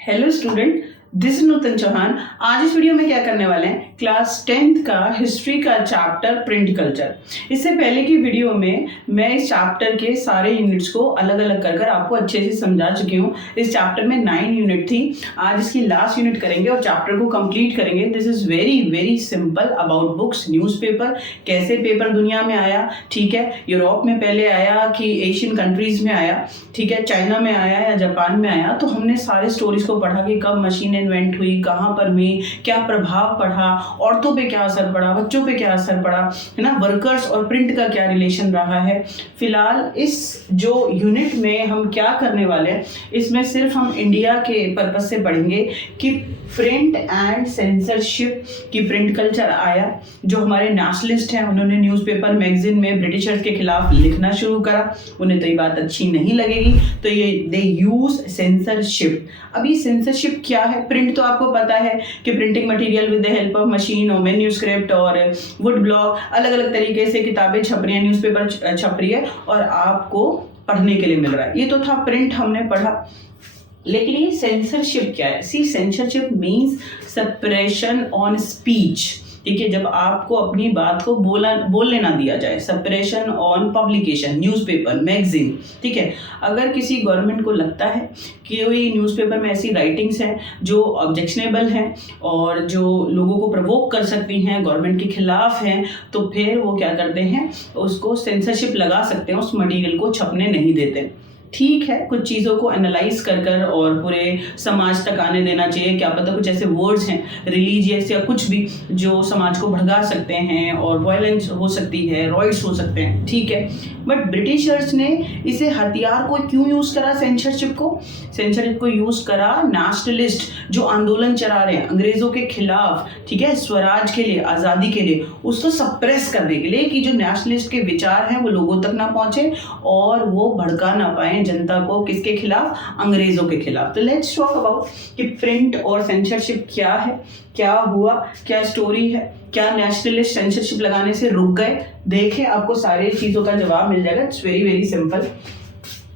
Hello student, this is नूतन चौहान। आज इस video में क्या करने वाले हैं, क्लास 10th का हिस्ट्री का चैप्टर प्रिंट कल्चर। इससे पहले की वीडियो में मैं इस चैप्टर के सारे यूनिट्स को अलग अलग कर आपको अच्छे से समझा चुकी हूँ। इस चैप्टर में 9 यूनिट थी। आज इसकी लास्ट यूनिट करेंगे और चैप्टर को कंप्लीट करेंगे। This is very very simple about books. Newspaper कैसे पेपर दुनिया में आया, ठीक है, यूरोप में पहले आया कि एशियन कंट्रीज में आया, ठीक है, चाइना में आया या जापान में आया। तो हमने सारे स्टोरीज को पढ़ा कि कब मशीन इन्वेंट हुई, कहाँ पर हुई, क्या प्रभाव पड़ा, औरतों पे क्या असर पड़ा, बच्चों पे क्या असर पड़ा, है ना, वर्कर्स और प्रिंट का क्या रिलेशन रहा है। फिलहाल इस जो यूनिट में हम क्या करने वाले हैं, इसमें सिर्फ हम इंडिया के पर्पज से पढ़ेंगे कि प्रिंट एंड सेंसरशिप की प्रिंट कल्चर आया। जो हमारे नेशनलिस्ट हैं उन्होंने न्यूज़पेपर मैगजीन में ब्रिटिशर्स के खिलाफ लिखना शुरू करा। उन्हें तो ये बात अच्छी नहीं लगेगी, तो ये दे यूज सेंसरशिप। अभी सेंसरशिप क्या है? प्रिंट तो आपको पता है कि printing material with the help of machine और मैन्यूस्क्रिप्ट और वुड ब्लॉक, अलग अलग तरीके से किताबें छप रही हैं, न्यूज़पेपर छप रही है और आपको पढ़ने के लिए मिल रहा है। ये तो था प्रिंट, हमने पढ़ा। लेकिन ये सेंसरशिप क्या है? See, censorship means suppression on speech. ठीक है, जब आपको अपनी बात को बोलने ना दिया जाए, suppression on publication, newspaper magazine. ठीक है, अगर किसी गवर्नमेंट को लगता है कि कोई न्यूज़पेपर में ऐसी राइटिंग्स हैं जो ऑब्जेक्शनेबल हैं और जो लोगों को प्रवोक कर सकती हैं, गवर्नमेंट के खिलाफ हैं, तो फिर वो क्या करते हैं, उसको सेंसरशिप लगा सकते हैं, उस मटीरियल को छपने नहीं देते। ठीक है, कुछ चीज़ों को एनालाइज कर और पूरे समाज तक आने देना चाहिए। क्या पता कुछ ऐसे वर्ड्स हैं रिलीजियस या कुछ भी जो समाज को भड़का सकते हैं और वायलेंस हो सकती है, रॉइड्स हो सकते हैं, ठीक है। बट ब्रिटिशर्स ने इसे हथियार को क्यों यूज़ करा? सेंसरशिप को यूज़ करा नेशनलिस्ट जो आंदोलन चला रहे हैं अंग्रेज़ों के खिलाफ, ठीक है, स्वराज के लिए, आज़ादी के लिए, उसको सप्रेस करने के लिए कि जो नेशनलिस्ट के विचार हैं वो लोगों तक ना पहुँचे और वो भड़का ना पाए जनता को। किसके खिलाफ? अंग्रेजों के खिलाफ। तो लेट्स टॉक अबाउट कि प्रिंट और सेंसरशिप क्या है, क्या हुआ, क्या स्टोरी है, क्या नेशनलिस्ट सेंसरशिप लगाने से रुक गए। देखें, आपको सारी चीजों का जवाब मिल जाएगा। It's very very simple.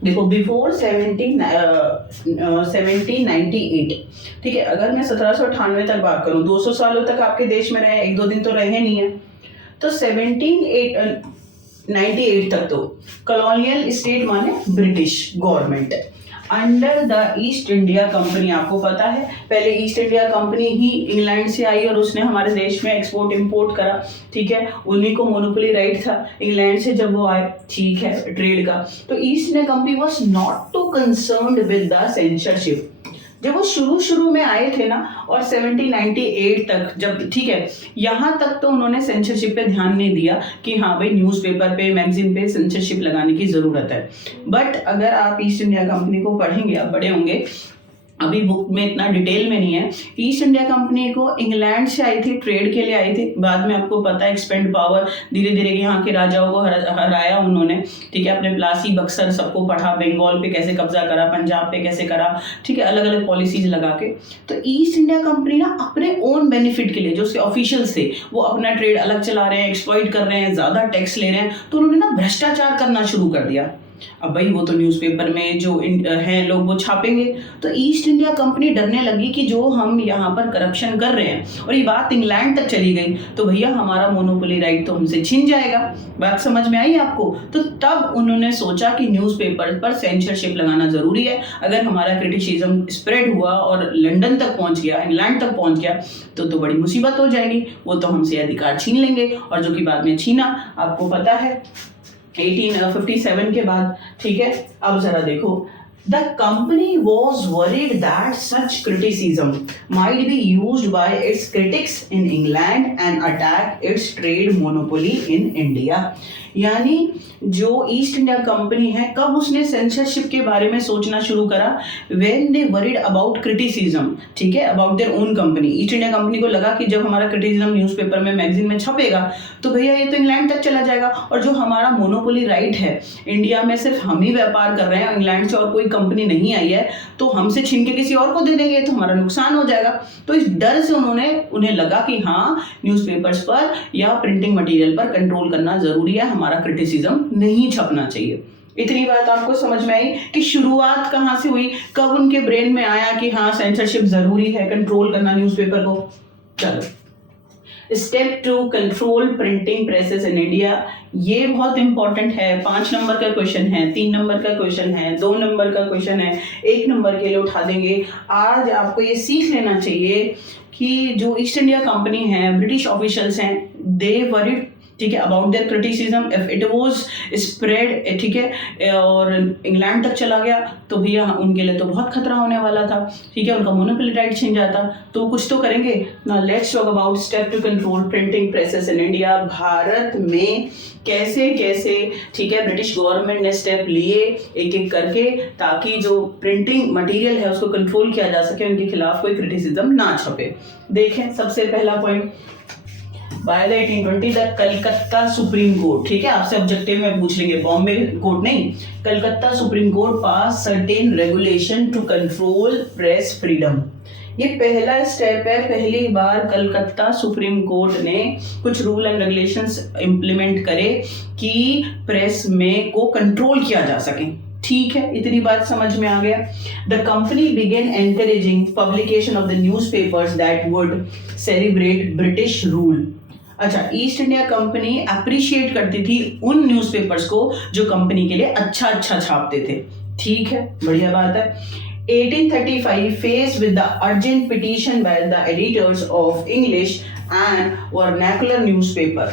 देखो, बिफोर 1798, ठीक है, अगर मैं 1798 तक बात करूं, 200 सालों तक आपके देश में रहे, एक दो दिन तो रहे नहीं है, तो 1798 तक तो कॉलोनियल स्टेट माने British government under the east India company. आपको पता है पहले ईस्ट इंडिया कंपनी ही इंग्लैंड से आई और उसने हमारे देश में एक्सपोर्ट इंपोर्ट करा, ठीक है, उन्हीं को मोनोपोली राइट था इंग्लैंड से जब वो आए, ठीक है, ट्रेड का। तो East India Company was not too concerned with the censorship. जब वो शुरू में आए थे ना, और 1798 तक जब, ठीक है, यहाँ तक तो उन्होंने सेंसरशिप पे ध्यान नहीं दिया कि हाँ भाई न्यूज़पेपर पे, मैगजीन पे सेंसरशिप लगाने की ज़रूरत है। बट अगर आप ईस्ट इंडिया कंपनी को पढ़ेंगे, आप बड़े होंगे, अभी बुक में इतना डिटेल में नहीं है। ईस्ट इंडिया कंपनी को इंग्लैंड से आई थी, ट्रेड के लिए आई थी। बाद में आपको पता है एक्सपेंड पावर, धीरे धीरे यहाँ के राजाओं को हराया उन्होंने, ठीक है, अपने प्लासी, बक्सर सबको पढ़ा, बंगाल पे कैसे कब्जा करा, पंजाब पे कैसे करा, ठीक है, अलग अलग पॉलिसीज लगा के। तो ईस्ट इंडिया कंपनी ना अपने ओन बेनिफिट के लिए, जो उसके ऑफिशियल्स थे वो अपना ट्रेड अलग चला रहे हैं, एक्सप्लॉइट कर रहे हैं, ज्यादा टैक्स ले रहे हैं, तो उन्होंने ना भ्रष्टाचार करना शुरू कर दिया। अब भाई वो तो न्यूज़पेपर में जो हैं लोग वो छापेंगे, तो ईस्ट इंडिया कंपनी डरने लगी कि जो हम यहाँ पर करप्शन कर रहे हैं, और ये बात इंग्लैंड तक चली गई, तो भैया हमारा मोनोपोली राइट तो हमसे छीन जाएगा। बात समझ में आई आपको? तो तब उन्होंने सोचा कि न्यूज़पेपर पर सेंसरशिप लगाना जरूरी है। अगर हमारा क्रिटिसिज्म स्प्रेड हुआ और लंदन तक पहुंच गया, इंग्लैंड तक पहुंच गया, तो बड़ी मुसीबत हो जाएगी। वो तो हमसे अधिकार छीन लेंगे, और जो कि बाद में छीना, आपको पता है 1857 के बाद, ठीक है। अब जरा देखो, the company was worried that such criticism might be used by its critics in England and attack its trade monopoly in India। यानी जो ईस्ट इंडिया कंपनी है, कब उसने सेंसरशिप के बारे में सोचना शुरू करा? When they worried about criticism, ठीक है, about their own company. East India company को लगा कि जब हमारा क्रिटिसिज्म न्यूज़पेपर में, मैगजीन में छपेगा, तो भैया ये तो इंग्लैंड तक चला जाएगा, और जो हमारा मोनोपोली राइट है, इंडिया में सिर्फ हम ही व्यापार कर रहे हैं, इंग्लैंड से और कोई कंपनी नहीं आई है, तो हमसे छीन के किसी और को दे देंगे तो हमारा नुकसान हो जाएगा। तो इस डर से उन्हें लगा कि हाँ, न्यूज़पेपर्स पर या प्रिंटिंग मटेरियल पर कंट्रोल करना जरूरी है, हमारा क्रिटिसिज्म नहीं छपना चाहिए। इतनी बात आपको समझ में आई कि शुरुआत कहाँ से हुई, कब उनके ब्रेन में आया कि हाँ सेंसरशिप जरूरी है, कंट्रोल करना न्यूज़पेपर को। चलो step 2 control printing presses in India. ये बहुत इंपॉर्टेंट है, 5 नंबर का क्वेश्चन है, 3 नंबर का क्वेश्चन है, 2 नंबर का क्वेश्चन है, 1 नंबर के लिए उठा देंगे। आज आपको ये सीख लेना चाहिए कि जो ईस्ट इंडिया कंपनी है, ब्रिटिश ऑफिशियल्स हैं, दे वरीड, ठीक है, about their criticism if it was spread, ठीक है, और इंग्लैंड तक चला गया तो भैया उनके लिए तो बहुत खतरा होने वाला था, ठीक है, उनका मोनोपोली राइट छीन जाता, तो कुछ तो करेंगे ना। Let's talk about step to control printing presses in India. Bharat में कैसे कैसे, ठीक है, ब्रिटिश गवर्नमेंट ने स्टेप लिए एक एक करके, ताकि जो प्रिंटिंग मटेरियल है उसको कंट्रोल किया जा सके, उनके खिलाफ कोई क्रिटिसिज्म ना छपे। देखें सबसे पहला point, by the 1820 the Calcutta supreme court, ठीक है, आपसे ऑब्जेक्टिव में पूछ लेंगे, बॉम्बे कोर्ट नहीं, Calcutta supreme court pass certain regulation to control press freedom. ये पहला स्टेप है, पहली बार कलकत्ता सुप्रीम कोर्ट ने कुछ रूल एंड रेगुलेशंस इंप्लीमेंट करे कि प्रेस में को कंट्रोल किया जा सके, ठीक है, इतनी बात समझ में आ गया। The company began encouraging publication of the newspapers that would celebrate British rule. अच्छा, ईस्ट इंडिया कंपनी अप्रिशिएट करती थी उन न्यूज़पेपर्स को जो कंपनी के लिए अच्छा अच्छा छापते थे, ठीक है, बढ़िया बात है। 1835 faced with the urgent petition by the editors of English and vernacular newspaper,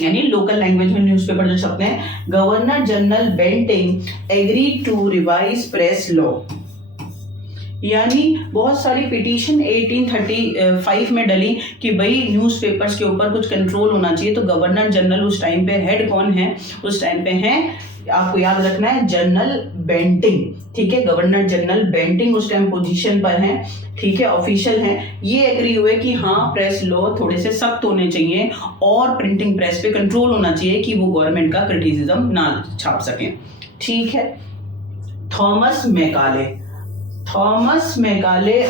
यानी लोकल लैंग्वेज में न्यूज़पेपर जो छपते हैं, governor general Bentinck agreed to revise press law. यानी बहुत सारी पिटीशन 1835 में डली कि भाई न्यूज़पेपर्स के ऊपर कुछ कंट्रोल होना चाहिए, तो गवर्नर जनरल उस टाइम पे हेड कौन है, उस टाइम पे हैं, आपको याद रखना है, जनरल बेंटिंग, ठीक है, गवर्नर जनरल बेंटिंग उस टाइम पोजीशन पर हैं, ठीक है, ऑफिशियल हैं। ये एग्री हुए कि हाँ प्रेस लॉ थोड़े से सख्त होने चाहिए और प्रिंटिंग प्रेस पे कंट्रोल होना चाहिए कि वो गवर्नमेंट का क्रिटिसिज्म ना छाप सकें, ठीक है। Thomas Macaulay,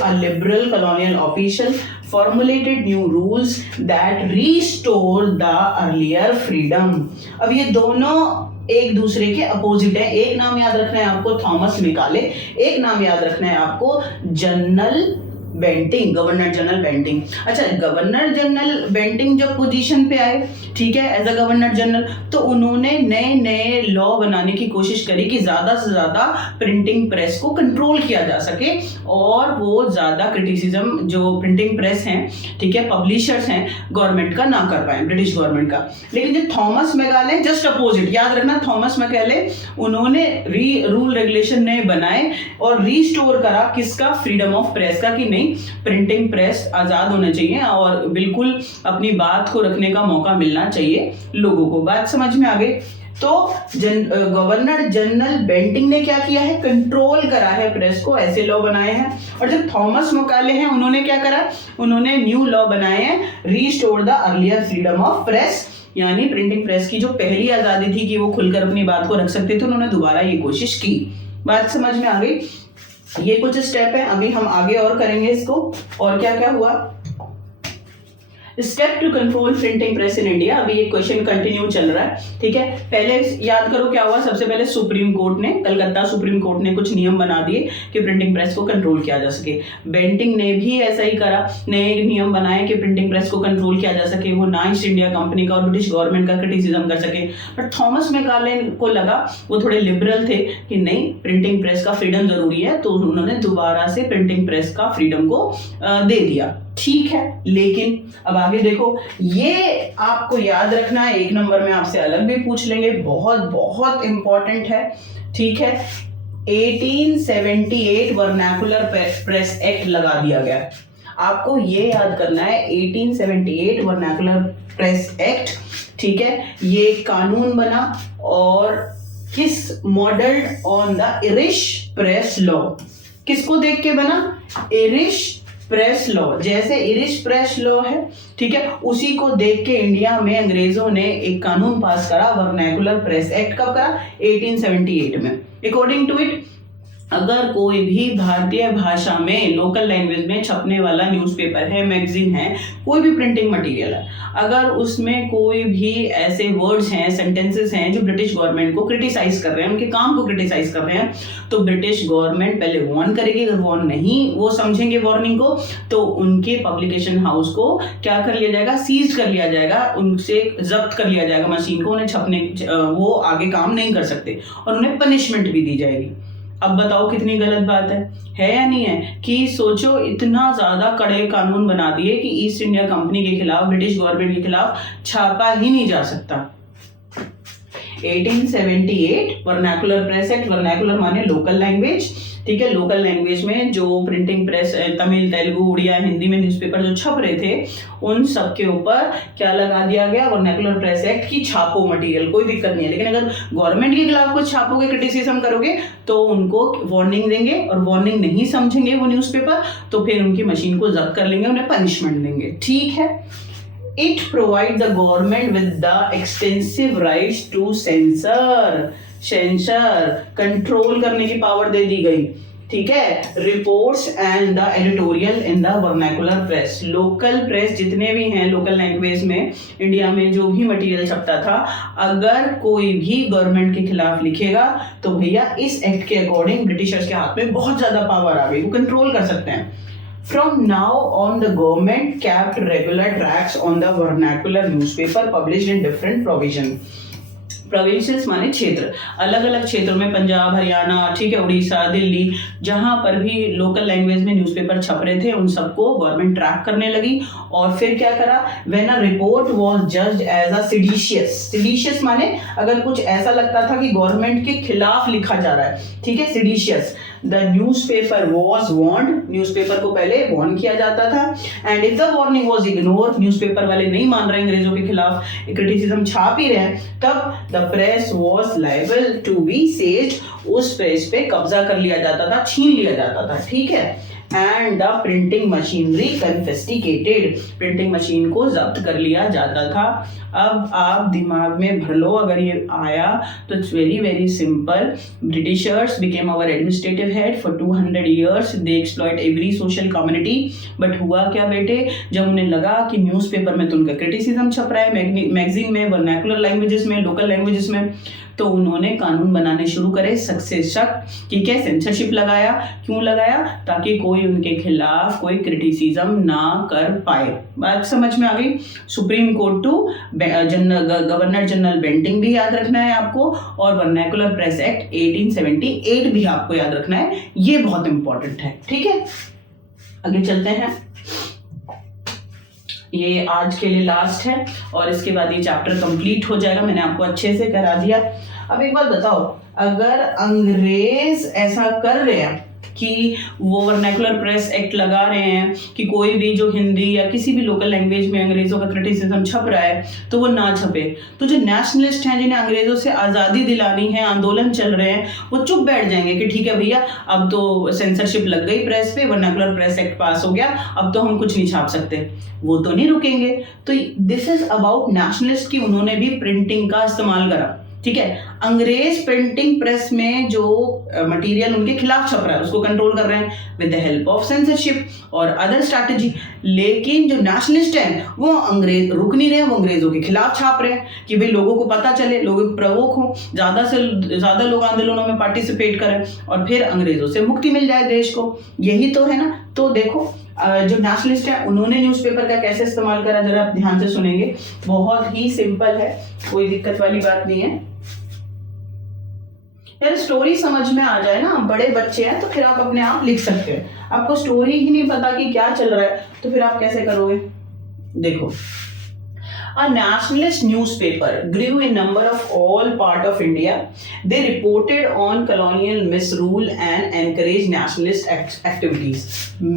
a liberal colonial official, formulated new rules that restore the earlier freedom। अब ये दोनों एक दूसरे के अपोजिट है, एक नाम याद रखना है आपको थॉमस मैकाले, एक नाम याद रखना है आपको general Bentinck, governor general Bentinck. अच्छा, गवर्नर जनरल बेंटिंग जब पोजीशन पे आए, ठीक है, एज अ गवर्नर जनरल, तो उन्होंने नए नए लॉ बनाने की कोशिश करी कि ज़्यादा से ज़्यादा प्रिंटिंग प्रेस को कंट्रोल किया जा सके और वो ज़्यादा क्रिटिसिज्म जो प्रिंटिंग प्रेस हैं, ठीक है, पब्लिशर्स हैं, गवर्नमेंट का ना कर पाए, ब्रिटिश गवर्नमेंट का। लेकिन जो थॉमस मैकाले जस्ट अपोजिट, याद रखना, थॉमस मैकाले उन्होंने रूल रेगुलेशन नए बनाए और रीस्टोर करा किसका, फ्रीडम ऑफ प्रेस का, कि नहीं प्रिंटिंग प्रेस आजाद होना चाहिए और बिल्कुल अपनी बात को रखने का मौका मिलना चाहिए लोगों को। बात समझ में आ गई। तो गवर्नर जनरल बेंटिंग ने क्या किया है, कंट्रोल करा है प्रेस को, ऐसे लॉ बनाए हैं। और जो थॉमस मैकाले हैं उन्होंने क्या करा, उन्होंने न्यू लॉ बनाए हैं, restore the earlier freedom of press, यानी प्रिंटिंग प्रेस की जो पहली आजादी थी कि वो खुलकर अपनी बात को रख सकते थे, उन्होंने दोबारा ये कोशिश की। बात समझ में आ गई। ये कुछ स्टेप है, अभी हम आगे और करेंगे इसको। और क्या क्या हुआ, step to control printing press in India. अभी ये क्वेश्चन कंटिन्यू चल रहा है, ठीक है। पहले याद करो क्या हुआ, सबसे पहले सुप्रीम कोर्ट ने, कलकत्ता सुप्रीम कोर्ट ने कुछ नियम बना दिए कि प्रिंटिंग प्रेस को कंट्रोल किया जा सके। बेंटिंग ने भी ऐसा ही करा, नए नियम बनाए कि प्रिंटिंग प्रेस को कंट्रोल किया जा सके, वो ना ईस्ट इंडिया कंपनी का और ब्रिटिश गवर्नमेंट का क्रिटिसिज्म कर सके। बट थॉमस मैकाले को लगा, वो थोड़े लिबरल थे कि नहीं, प्रिंटिंग प्रेस का फ्रीडम जरूरी है, तो उन्होंने दोबारा से प्रिंटिंग प्रेस का फ्रीडम को दे दिया, ठीक है। लेकिन अब आगे देखो, ये आपको याद रखना है, 1 नंबर में आपसे अलग भी पूछ लेंगे, बहुत बहुत इंपॉर्टेंट है, ठीक है। 1878 वर्नाकुलर प्रेस एक्ट लगा दिया गया है, आपको ये याद करना है, 1878 वर्नाकुलर प्रेस एक्ट, ठीक है। ये कानून बना और किस modelled on the Irish press law, किसको देख के बना, इरिश प्रेस लॉ। जैसे इरिश प्रेस लॉ है, ठीक है, उसी को देख के इंडिया में अंग्रेजों ने एक कानून पास करा, वर्नाकुलर प्रेस एक्ट। कब करा, 1878 में। अकॉर्डिंग टू इट अगर कोई भी भारतीय भाषा में लोकल लैंग्वेज में छपने वाला न्यूज़पेपर है, मैगजीन है, कोई भी प्रिंटिंग मटेरियल है, अगर उसमें कोई भी ऐसे वर्ड्स हैं, सेंटेंसेस हैं जो ब्रिटिश गवर्नमेंट को क्रिटिसाइज कर रहे हैं, उनके काम को क्रिटिसाइज कर रहे हैं, तो ब्रिटिश गवर्नमेंट पहले वार्न करेगी। अगर वार्न नहीं वो समझेंगे वार्निंग को, तो उनके पब्लिकेशन हाउस को क्या कर लिया जाएगा, सीज कर लिया जाएगा, उनसे जब्त कर लिया जाएगा मशीन को, उन्हें छपने वो आगे काम नहीं कर सकते और उन्हें पनिशमेंट भी दी जाएगी। अब बताओ कितनी गलत बात है या नहीं है? कि सोचो, इतना ज्यादा कड़े कानून बना दिए कि ईस्ट इंडिया कंपनी के खिलाफ, ब्रिटिश गवर्नमेंट के खिलाफ छापा ही नहीं जा सकता। 1878 वर्नाकुलर प्रेस एक्ट, वर्नाकुलर माने लोकल लैंग्वेज, ठीक है। लोकल लैंग्वेज में जो प्रिंटिंग प्रेस, तमिल, तेलुगु, उड़िया, हिंदी में न्यूज़पेपर जो छप रहे थे, उन सब के ऊपर क्या लगा दिया गया, वर्नाकुलर प्रेस एक्ट की छापो मटेरियल, कोई दिक्कत नहीं है। लेकिन अगर गवर्नमेंट के खिलाफ कुछ छापोगे, क्रिटिसिज्म करोगे, तो उनको वार्निंग देंगे, और वार्निंग नहीं समझेंगे वो न्यूज़पेपर, तो फिर उनकी मशीन को जब्त कर लेंगे, उन्हें पनिशमेंट देंगे, ठीक है। It provides the government with the extensive rights to censor, control करने की पावर दे दी गई, ठीक है। Reports and the editorial in the vernacular press, local press जितने भी हैं लोकल लैंग्वेज में इंडिया में जो भी मटेरियल छपता था, अगर कोई भी गवर्नमेंट के खिलाफ लिखेगा तो भैया इस एक्ट के अकॉर्डिंग ब्रिटिशर्स के हाथ में बहुत ज्यादा पावर आ गई, वो कंट्रोल कर सकते हैं। From now on, the government kept regular tracks on the vernacular newspaper published in different provisions. Provinces माने क्षेत्र, अलग अलग क्षेत्रों में, पंजाब, हरियाणा, ठीक है, उड़ीसा, दिल्ली, जहां पर भी लोकल लैंग्वेज में न्यूज़पेपर छप रहे थे, उन सबको गवर्नमेंट ट्रैक करने लगी। और फिर क्या करा, when a report was judged as a seditious माने अगर कुछ ऐसा लगता था कि गवर्नमेंट के खिलाफ लिखा जा रहा है, ठीक है, seditious, the newspaper was warned, newspaper को पहले वार्न किया जाता था। And if the warning was ignored, newspaper वाले नहीं मान रहे अंग्रेजों के खिलाफ, क्रिटिसिज्म छाप ही रहे हैं, तब the press was liable to be seized, उस प्रेस पे कब्जा कर लिया जाता था, छीन लिया जाता था, ठीक है। And the printing machinery confiscated, printing machine को जब्त कर लिया जाता था। अब आप दिमाग में भर लो, अगर ये आया तो it's very very simple. Britishers became our administrative head for 200 years, they exploit every social community. But हुआ क्या बेटे, जब उन्हें लगा कि न्यूज़पेपर में तो उनका क्रिटिसिज्म छप रहा है, मैगजीन में, वर्नाकुलर लैंग्वेजेस में, लोकल लैंग्वेजेस में, तो उन्होंने कानून बनाने शुरू करे, सक्सेशन, ठीक है, सेंसरशिप लगाया। क्यों लगाया? ताकि कोई उनके खिलाफ कोई क्रिटिसिज्म ना कर पाए। बात समझ में आ गई? Supreme Court to governor general Bentinck भी याद रखना है आपको, और वर्नाकुलर प्रेस एक्ट 1878 भी आपको याद रखना है, ये बहुत इंपॉर्टेंट है, ठीक है। आगे चलते हैं, ये आज के लिए लास्ट है और इसके बाद ये चैप्टर कंप्लीट हो जाएगा, मैंने आपको अच्छे से करा दिया। अब एक बात बताओ, अगर अंग्रेज ऐसा कर रहे हैं कि वो वर्नाकुलर प्रेस एक्ट लगा रहे हैं कि कोई भी जो हिंदी या किसी भी लोकल लैंग्वेज में अंग्रेजों का क्रिटिसिज्म छप रहा है तो वो ना छपे, तो जो नेशनलिस्ट हैं, जिन्हें अंग्रेजों से आज़ादी दिलानी है, आंदोलन चल रहे हैं, वो चुप बैठ जाएंगे कि ठीक है भैया, अब तो सेंसरशिप लग गई प्रेस पे, वर्नाकुलर प्रेस एक्ट पास हो गया, अब तो हम कुछ नहीं छाप सकते, वो तो नहीं रुकेंगे। तो दिस इज अबाउट नेशनलिस्ट की उन्होंने भी प्रिंटिंग का इस्तेमाल करा, ठीक है। अंग्रेज प्रिंटिंग प्रेस में जो मटेरियल उनके खिलाफ छप रहा है उसको कंट्रोल कर रहे हैं with the help of censorship और अदर स्ट्रैटेजी। लेकिन जो नेशनलिस्ट हैं वो अंग्रेज रुक नहीं रहे हैं, वो अंग्रेजों के खिलाफ छाप रहे हैं कि भाई लोगों को पता चले, लोग प्रवोक हो, ज़्यादा से ज़्यादा लोग आंदोलनों में पार्टिसिपेट करें और फिर अंग्रेजों से मुक्ति मिल जाए देश को। यही तो है ना। तो देखो जो नेशनलिस्ट है उन्होंने न्यूज़पेपर का कैसे इस्तेमाल करा, जरा आप ध्यान से सुनेंगे। बहुत ही सिंपल है, कोई दिक्कत वाली बात नहीं है यार। स्टोरी समझ में आ जाए ना, बड़े बच्चे हैं तो फिर आप अपने आप लिख सकते हैं। आपको स्टोरी ही नहीं पता कि क्या चल रहा है तो फिर आप कैसे करोगे। देखो, a nationalist newspaper grew in number of all part of India. They reported on colonial misrule and encouraged nationalist activities.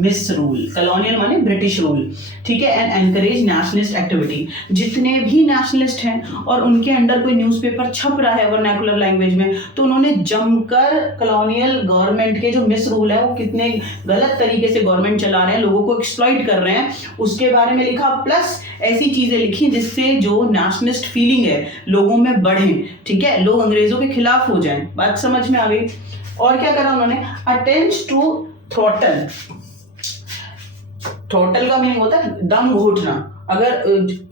Misrule, colonial माने British rule, ठीक है, and encouraged nationalist activity. जितने भी nationalist हैं और उनके अंडर कोई न्यूज़पेपर छप रहा है वर्नाकुलर लैंग्वेज में, तो उन्होंने जमकर colonial गवर्नमेंट के जो मिसरूल है, वो कितने गलत तरीके से गवर्नमेंट चला रहे हैं, लोगों को एक्सप्लॉइट कर रहे हैं, उसके बारे में लिखा। प्लस ऐसी चीजें लिखी जिससे जो नेशनलिस्ट फीलिंग है लोगों में बढ़े, ठीक है, लोग अंग्रेजों के खिलाफ हो जाएं। बात समझ में आ गई। और क्या करा उन्होंने, अटेम्प्ट्स टू थ्रॉटल, थ्रॉटल का मीनिंग होता है दम घोटना। अगर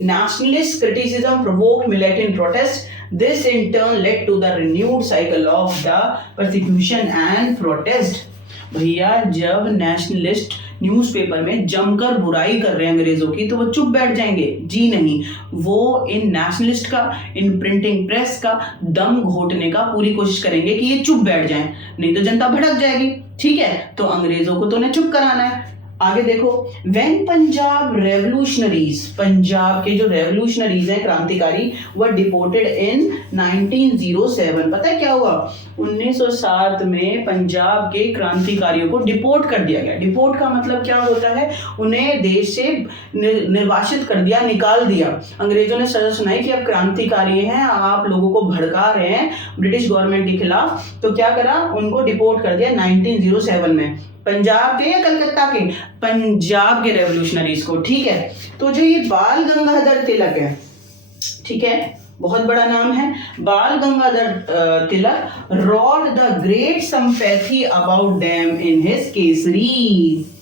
nationalist criticism provoked militant protest, this in turn led to the renewed cycle of the persecution and protest। भैया जब नेशनलिस्ट न्यूज़पेपर में जमकर बुराई कर रहे हैं अंग्रेजों की, तो वो चुप बैठ जाएंगे? जी नहीं, वो इन नेशनलिस्ट का, इन प्रिंटिंग प्रेस का दम घोटने का पूरी कोशिश करेंगे कि ये चुप बैठ जाएं, नहीं तो जनता भड़क जाएगी। ठीक है, तो अंग्रेजों को तो उन्हें चुप कराना है। आगे देखो, व्हेन पंजाब रेवोल्यूशनरीज, पंजाब के जो रेवोल्यूशनरीज हैं, क्रांतिकारी, वर डिपोर्टेड इन 1907। पता है क्या हुआ? 1907 में पंजाब के क्रांतिकारियों को डिपोर्ट कर दिया गया। डिपोर्ट का मतलब क्या होता है? उन्हें देश से निर्वासित कर दिया, निकाल दिया। अंग्रेजों ने सजा सुनाई कि अब क्रांतिकारी हैं, आप लोगों को भड़का रहे हैं ब्रिटिश गवर्नमेंट के खिलाफ, तो क्या करा, उनको डिपोर्ट कर दिया 1907 में। पंजाब के या कलकत्ता के? पंजाब के रेवोल्यूशनरीज को। ठीक है, तो जो ये बाल गंगाधर तिलक है, ठीक है, बहुत बड़ा नाम है, बाल Gangadhar Tilak wrote the great sympathy about them in his Kesari.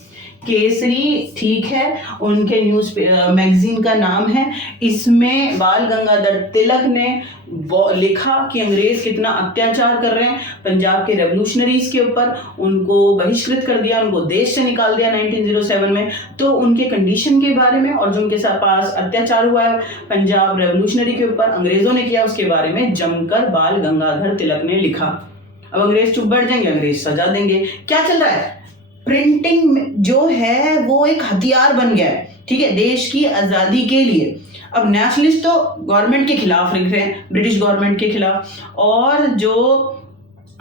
Kesari, ठीक है, उनके न्यूज मैगजीन का नाम है। इसमें बाल गंगाधर तिलक ने लिखा कि अंग्रेज कितना अत्याचार कर रहे हैं पंजाब के रेवोल्यूशनरीज के ऊपर, उनको बहिष्कृत कर दिया, उनको देश से निकाल दिया 1907 में। तो उनके कंडीशन के बारे में और जो उनके साथ पास अत्याचार हुआ है पंजाब रेवोल्यूशनरी के ऊपर, अंग्रेजों ने किया, उसके बारे में जमकर बाल गंगाधर तिलक ने लिखा। अब अंग्रेज चुप बैठ जाएंगे? अंग्रेज सजा देंगे। क्या चल रहा है? प्रिंटिंग जो है वो एक हथियार बन गया है, ठीक है, देश की आज़ादी के लिए। अब नेशनलिस्ट तो गवर्नमेंट के खिलाफ लिख रहे हैं, ब्रिटिश गवर्नमेंट के खिलाफ, और जो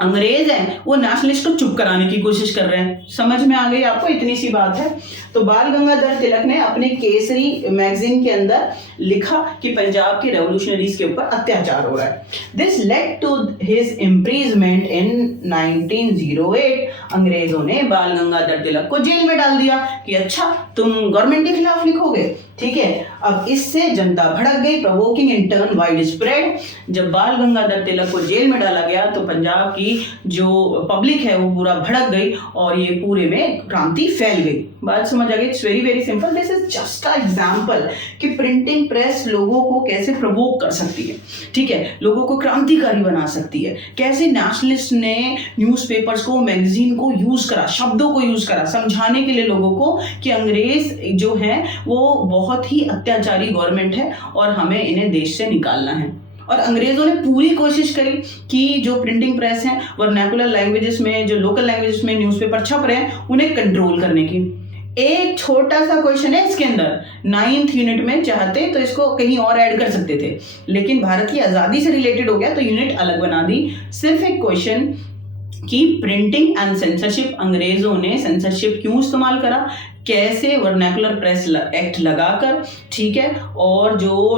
अंग्रेज हैं वो नेशनलिस्ट को चुप कराने की कोशिश कर रहे हैं। समझ में आ गई आपको? इतनी सी बात है। तो बाल गंगाधर तिलक ने अपने केसरी मैगजीन के अंदर लिखा कि पंजाब के रेवोल्यूशनरीज के ऊपर अत्याचार हो रहा है। This led to his imprisonment in 1908। अंग्रेजों ने बाल गंगाधर तिलक को जेल में डाल दिया कि अच्छा तुम गवर्नमेंट के खिलाफ लिखोगे, ठीक है। अब इससे जनता भड़क गई, provoking in turn wide spread. जब बाल गंगाधर तिलक को जेल में डाला गया तो पंजाब की जो पब्लिक है वो पूरा भड़क गई और ये पूरे में क्रांति फैल गई। बात समझ आ गई? It's very very simple. This is just a example कि प्रिंटिंग प्रेस लोगों को कैसे प्रोवोक कर सकती है, ठीक है, लोगों को क्रांतिकारी बना सकती है। कैसे नेशनलिस्ट ने न्यूज़पेपर्स को, मैगजीन को यूज करा, शब्दों को यूज करा समझाने के लिए लोगों को कि अंग्रेज जो है वो बहुत ही अत्याचारी गवर्नमेंट है और हमें इन्हें देश से निकालना है। और अंग्रेजों ने पूरी कोशिश करी कि जो प्रिंटिंग प्रेस हैं, वर्नाकुलर लैंग्वेजेस में, जो लोकल लैंग्वेजेस में न्यूज़पेपर छप रहे हैं, उन्हें कंट्रोल करने की। एक छोटा सा क्वेश्चन है इसके अंदर, 9th यूनिट में चाहते तो इसको कहीं और ऐड कर सकते थे, लेकिन भारत की आज़ादी से रिलेटेड हो गया तो यूनिट अलग बना दी। सिर्फ एक क्वेश्चन कि प्रिंटिंग एंड सेंसरशिप, अंग्रेजों ने सेंसरशिप क्यों इस्तेमाल करा, कैसे वर्नाकुलर प्रेस एक्ट लगाकर, ठीक है, और जो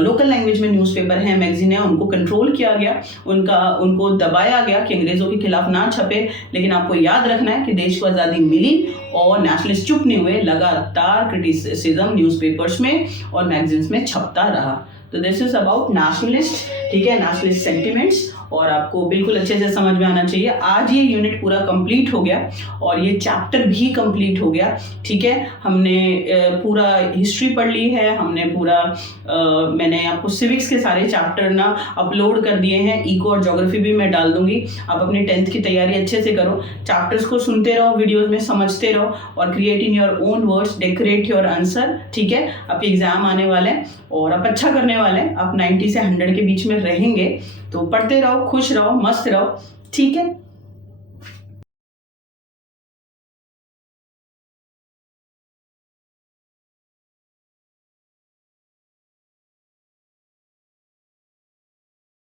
लोकल लैंग्वेज में न्यूज़पेपर हैं, मैगजीन है, उनको कंट्रोल किया गया, उनको दबाया गया कि अंग्रेजों के खिलाफ ना छपे। लेकिन आपको याद रखना है कि देश को आज़ादी मिली और नेशनलिस्ट चुप नहीं हुए, लगातार क्रिटिसिज्म न्यूज़पेपर्स में और मैगजीन्स में छपता रहा। तो दिस इज अबाउट नेशनलिस्ट, ठीक है, नेशनलिस्ट सेंटिमेंट्स, और आपको बिल्कुल अच्छे से समझ में आना चाहिए। आज ये यूनिट पूरा कंप्लीट हो गया और ये चैप्टर भी कंप्लीट हो गया, ठीक है। हमने पूरा हिस्ट्री पढ़ ली है, हमने पूरा मैंने आपको सिविक्स के सारे चैप्टर ना अपलोड कर दिए हैं, इको और ज्योग्राफी भी मैं डाल दूंगी। आप अपनी 10th की तैयारी अच्छे से करो, चैप्टर्स को सुनते रहो, वीडियोज में समझते रहो और create in your own words, decorate your answer, ठीक है। आपके एग्जाम आने वाले हैं और आप अच्छा करने वाले हैं, आप 90 से 100 के बीच में रहेंगे। तो पढ़ते रहो, खुश रहो, मस्त रहो, ठीक है।